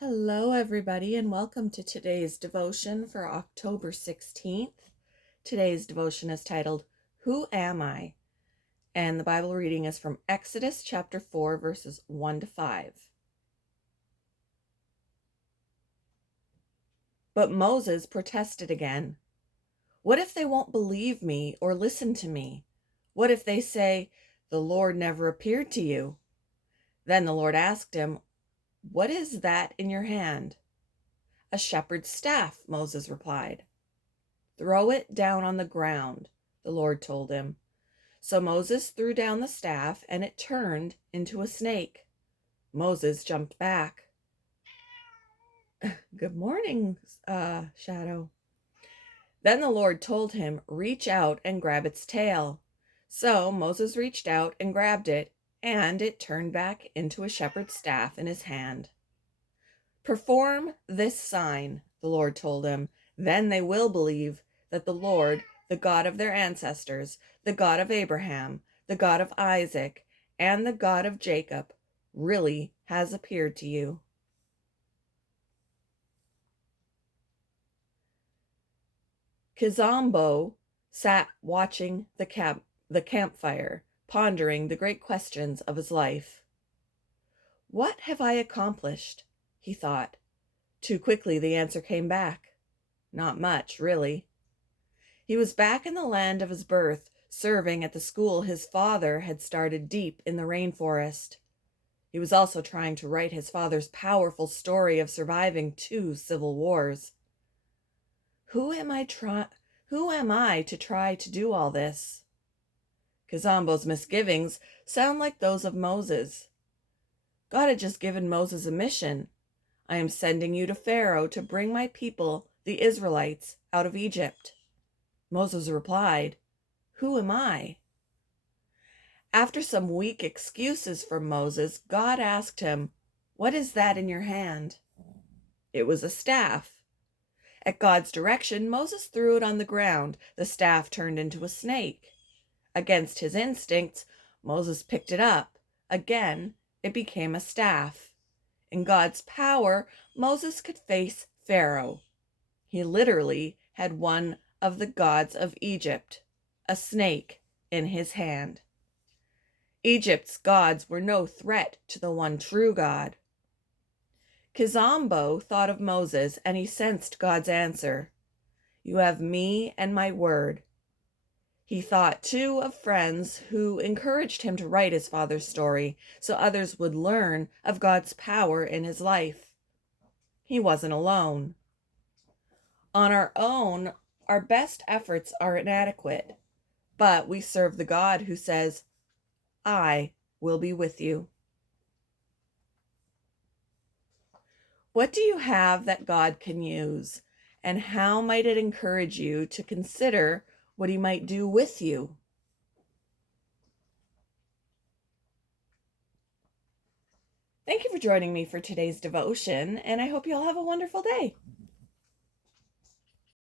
Hello, everybody, and welcome to today's devotion for October 16th. Today's devotion is titled, Who Am I? And the Bible reading is from Exodus chapter 4, verses 1 to 5. But Moses protested again. What if they won't believe me or listen to me? What if they say, the Lord never appeared to you? Then the Lord asked him, What is that in your hand? A shepherd's staff, Moses replied. Throw it down on the ground, the Lord told him. So Moses threw down the staff, and it turned into a snake. Moses jumped back. Good morning, Shadow. Then the Lord told him, Reach out and grab its tail. So Moses reached out and grabbed it, and it turned back into a shepherd's staff in his hand. Perform this sign, the Lord told him. Then they will believe that the Lord, the God of their ancestors, the God of Abraham, the God of Isaac, and the God of Jacob, really has appeared to you. Kizombo sat watching the campfire, pondering the great questions of his life. What have I accomplished? He thought. Too quickly the answer came back. Not much, really. He was back in the land of his birth, serving at the school his father had started deep in the rainforest. He was also trying to write his father's powerful story of surviving 2 civil wars. Who am I to try to do all this? Kizombo's misgivings sound like those of Moses. God had just given Moses a mission. I am sending you to Pharaoh to bring my people, the Israelites, out of Egypt. Moses replied, Who am I? After some weak excuses from Moses, God asked him, What is that in your hand? It was a staff. At God's direction, Moses threw it on the ground. The staff turned into a snake. Against his instincts, Moses picked it up. Again, it became a staff. In God's power, Moses could face Pharaoh. He literally had one of the gods of Egypt, a snake, in his hand. Egypt's gods were no threat to the one true God. Kizombo thought of Moses, and he sensed God's answer. You have me and my word. He thought, too, of friends who encouraged him to write his father's story so others would learn of God's power in his life. He wasn't alone. On our own, our best efforts are inadequate, but we serve the God who says, I will be with you. What do you have that God can use, and how might it encourage you to consider what he might do with you? Thank you for joining me for today's devotion, and I hope you all have a wonderful day.